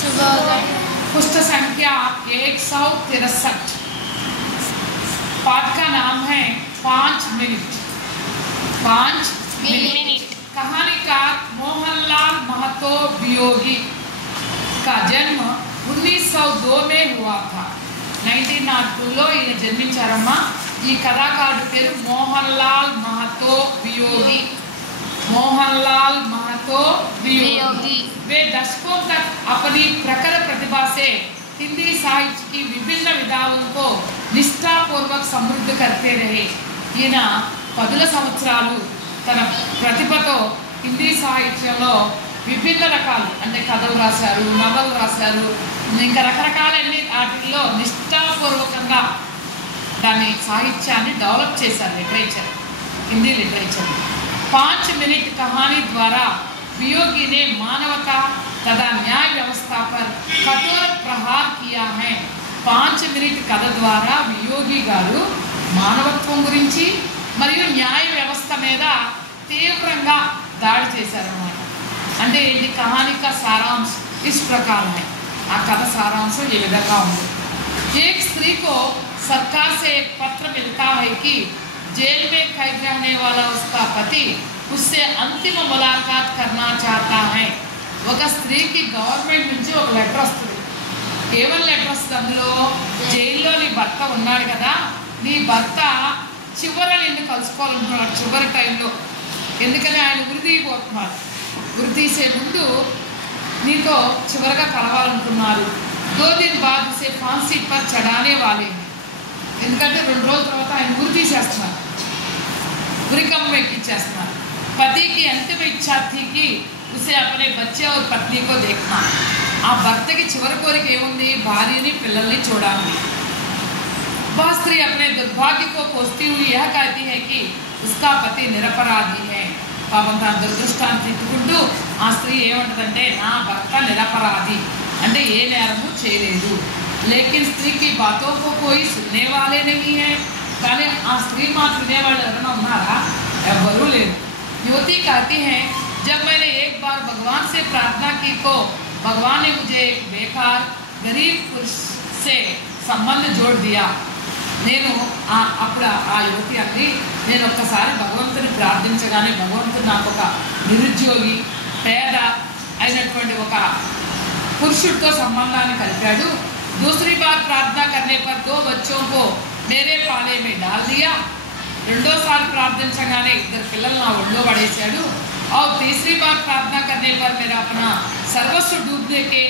पुष्ट संख्या 163। पाठ का नाम है 5 मिनट। 5 मिनट। कहानीकार मोहनलाल महतो वियोगी का जन्म 1902 में हुआ था। 1902 ఈయన జన్మించారమ్మా। ఈ కళాకారుడి పేరు మోహన్లాల్ महतो वियोगी। मोहनलाल महतो वियोगी। वे दशकों तक अपनी प्रखर प्रतिभा से हिंदी साहित्य की विभिन्न विधाओं को निष्ठापूर्वक समृद्ध करते रहे। ఈయన 10 సంవత్సరాలు తన ప్రతిభతో హిందీ సాహిత్యంలో విభిన్న రకాలు అంటే కథలు రాశారు, నవలు రాశారు, ఇంకా రకరకాలన్నీ వాటిల్లో నిష్ఠాపూర్వకంగా దాని సాహిత్యాన్ని డెవలప్ చేశారు। Literature, Hindi literature. 5 मिनट कहानी द्वारा वियोगी ने मानवता तथा न्याय व्यवस्था पर कठोर प्रहार किया है। 5 मिनट कథ ద్వారా వియోగి గారు మానవత్వం గురించి మరియు న్యాయ వ్యవస్థ మీద తీవ్రంగా దాడి చేశారన్నమాట। అంటే ఇది कहानी का सारांश इस प्रकार है। ఆ కథ సారాంశం ఈ విధంగా ఉంది। एक स्त्री को सरकार से एक पत्र मिलता है कि जेल में कैद रहने वाला उसका पति उससे अंतिम मुलाकात करना चाहता है। ఒక స్త్రీకి గవర్నమెంట్ నుంచి ఒక లెటర్ వస్తుంది। కేవలం లెటర్ వస్తుంది, అందులో జైల్లో నీ భర్త ఉన్నాడు కదా, నీ భర్త చివరి నిన్ను కలుసుకోవాలనుకున్నాడు చివరి టైంలో। ఎందుకని ఆయన ఉరి తీయబోతున్నారు, ఉరి తీసే ముందు నీతో చివరిగా కలవాలనుకున్నారు। 2 दिन बाद उसे फांसी पर चढ़ाने वाले हैं। ఎందుకంటే 2 రోజుల తర్వాత ఆయన ఉరి తీసేస్తున్నారు, उरिकम ఎక్కించేస్తున్నారు। पति की अंतिम इच्छा थी कि उसे अपने बच्चे और पत्नी को देखना। ఆ భర్తకి చివరి కోరిక ఏముంది, భార్యని పిల్లల్ని చూడాలి। वह स्त्री अपने दुर्भाग्य को कोसती हुई यह कहती है कि उसका पति निरपराधी है। పాపం తన దురదృష్టాన్ని తిట్టుకుంటూ ఆ స్త్రీ ఏమంటుందంటే నా భర్త నిరపరాధి అంటే ఏ నేరము చేయలేదు। लेकिन स्त्री की बातों को कोई सुनने वाले नहीं है। కానీ ఆ స్త్రీ మాట వినేవాళ్ళు ఎవరైనా ఉన్నారా? ఎవ్వరూ లేరు। युवती कहती है जब मैंने एक बार भगवान से प्रार्थना की तो भगवान ने मुझे एक बेकार गरीब पुरुष से संबंध जोड़ दिया। నేను అప్పుడు ఆ యువతి అంది, నేను ఒక్కసారి భగవంతుని ప్రార్థించగానే భగవంతుడు నాకు ఒక నిరుద్యోగి పేద అయినటువంటి ఒక పురుషుడితో సంబంధాన్ని కలిపాడు। दूसरी बार प्रार्थना करने पर 2 बच्चों को मेरे पाले में डाल दिया। రెండోసారి ప్రార్థించగానే 2 పిల్లలు నా ఒళ్ళో పడేశాడు। और तीसरी बार प्रार्थना करने पर मेरा अपना सर्वस्व डूबने के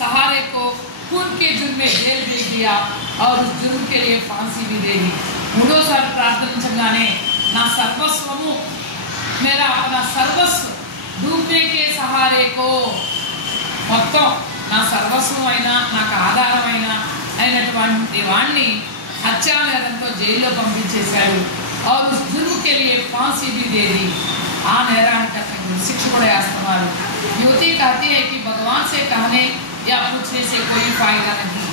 सहारे को खून के जुर्म में जेल भेज दिया और उस जुर्म के लिए फांसी भी दे दी। మూడోసారి ప్రార్థించగానే నా సర్వస్వము मेरा अपना सर्वस्व डूबने के सहारे को మొత్తం నా సర్వస్వం అయినా నాకు ఆధారమైన అయినటువంటి వాణ్ణి హత్యానేరంతో జైల్లో పంపించేశాడు। और उस जुर्म के लिए फांसी भी दे दी। ఆ నేరానికి అతనికి శిక్ష కూడా వేస్తున్నారు। युवती कहती है कि भगवान से कहने या पूछने से कोई फायदा नहीं।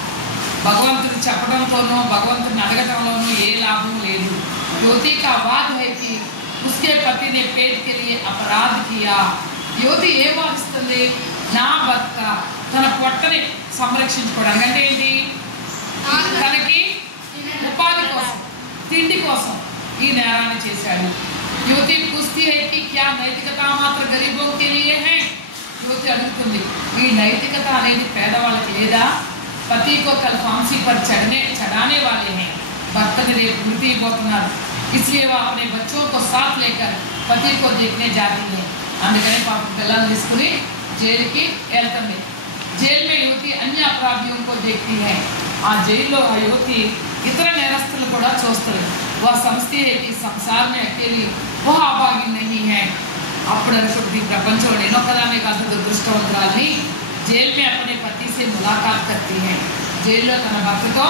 భగవంతుడు చెప్పడంతోనో భగవంతుడిని అడగటంలోనూ ఏ లాభం లేదు। युवती का वाद है कि उसके पति ने पेट के लिए अपराध किया। యువతి ఏం వాదిస్తుంది, నా భర్త తన పొట్టని సంరక్షించుకోవడానికి అంటే ఏంటి, తనకి ఉపాధి కోసం తిండి కోసం ఈ నేరాన్ని చేశాడు। యువతి పూछती है कि क्या नैतिकता मात्र गरीबों के लिए है। యువతి అడుగుతుంది, ఈ నైతికత అనేది పేదవాళ్ళకి లేదా? पति को कल फांसी पर चढ़ाने वाले हैं। భర్తని రేపు ఉరి తీయబోతున్నారు। इसलिए वह अपने बच्चों को साथ लेकर पति को देखने जाती है। అందుకని పాపం పిల్లల్ని తీసుకుని జైలుకి వెళ్తుంది। जेल में युवती अन्य अपराधियों को देखती है। ఆ జైల్లో ఆ యువతి ఇతర నేరస్తులు కూడా చూస్తుంది। वह समझती है कि संसार में अकेली वह अभागी नहीं है। అప్పుడు అనుకుంటుంది ప్రపంచంలో నేను ఒక్కదాన్నే కాదు దురదృష్టవంతురాలిని। जेल में अपने पति से मुलाकात करती है। జైల్లో తన భర్తతో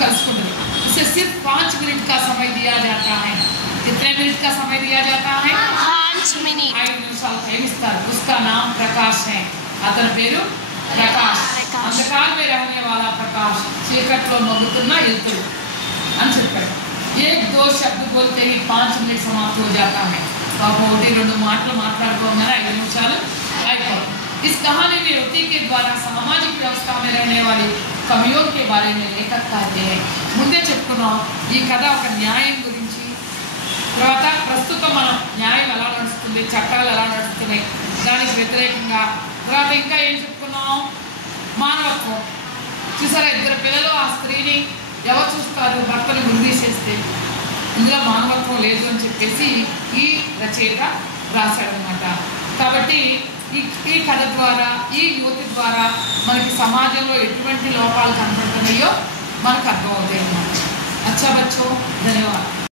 కలుసుకుంటుంది। उसे सिर्फ 5 मिनट का समय दिया जाता है। कितने मिनट का समय दिया जाता है? 5 मिनट। 5 నిమిషాలు టైం ఇస్తారు। उसका नाम प्रकाश है। అతని పేరు ప్రకాష్। अंधकार में रहने वाला प्रकाश, చీకట్లో మగ్గుతున్న ఎలుతురు అని చెప్పాడు। 1-2 शब्द बोलते ही 5 मिनट समाप्त हो जाता है। పాపం 1-2 మాటలు మాట్లాడుకోగానే 5 నిమిషాలు అయిపోతుంది। इस कहानी में युवती के द्वारा सामाजिक व्यवस्था में रहने वाली कमियों के बारे में लेखक कहते हैं। ముందే చెప్పుకున్నాం ఈ కథ ఒక న్యాయం గురించి, తర్వాత ప్రస్తుతం మనం న్యాయం ఎలా నడుస్తుంది, చట్టాలు ఎలా నడుస్తున్నాయి దానికి వ్యతిరేకంగా, తర్వాత ఇంకా ఏం చెప్పుకున్నాం, మానవత్వం. చూసారా, ఇద్దరు పిల్లలు ఆ స్త్రీని ఎవరు చూస్తారు, భర్తను గురిదీసేస్తే ఇందులో మానవత్వం లేదు అని చెప్పేసి ఈ రచయిత రాశాడనమాట. కాబట్టి ఈ కథ ద్వారా, ఈ యువతి ద్వారా మనకి సమాజంలో ఎటువంటి లోపాలు కనపడుతున్నాయో మనకు అర్థమవుతాయి అన్నమాట. అచ్చా బచ్చో, ధన్యవాదాలు.